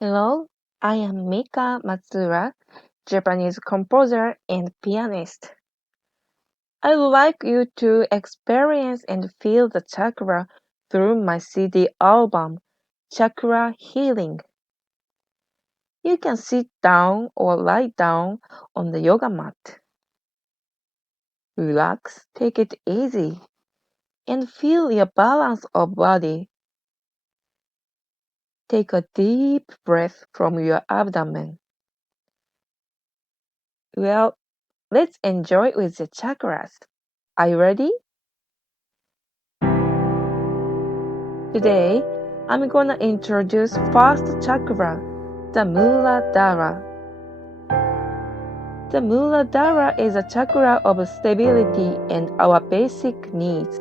Hello, I am Mika Matsura, Japanese composer and pianist. I would like you to experience and feel the chakra through my CD album, Chakra Healing. You can sit down or lie down on the yoga mat. Relax, take it easy, and feel your balance of body. Take a deep breath from your abdomen. Well, let's enjoy with the chakras. Are you ready? Today, I'm gonna introduce first chakra, the Muladhara. The Muladhara is a chakra of stability and our basic needs.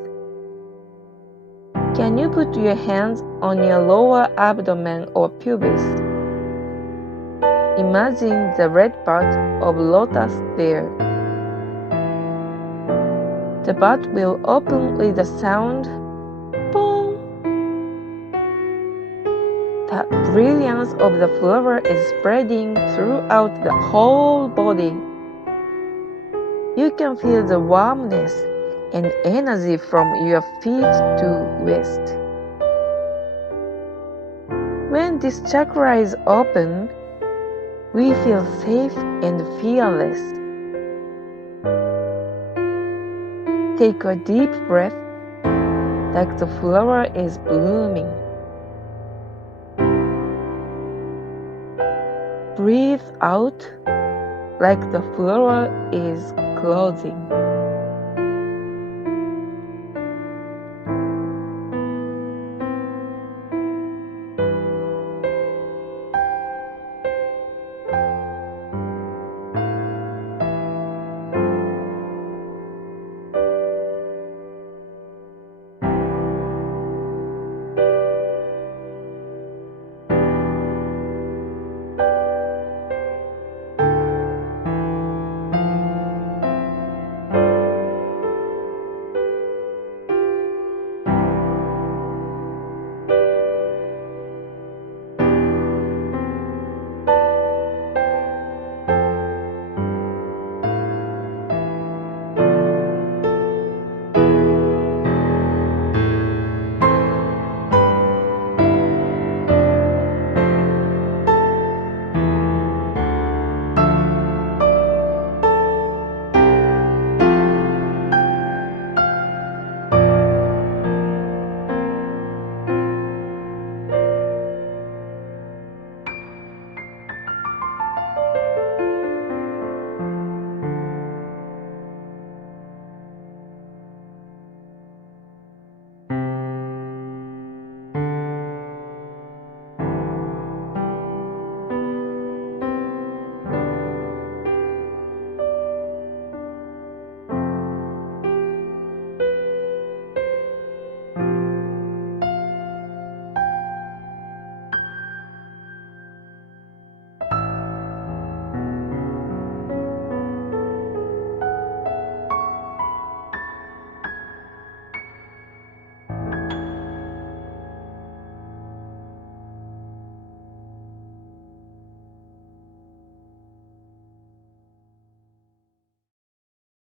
Can you put your hands on your lower abdomen or pubis? Imagine the red bud of lotus there. The bud will open with a sound, boom. The brilliance of the flower is spreading throughout the whole body. You can feel the warmness and energy from your feet to waist. When this chakra is open, we feel safe and fearless. Take a deep breath like the flower is blooming. Breathe out like the flower is closing.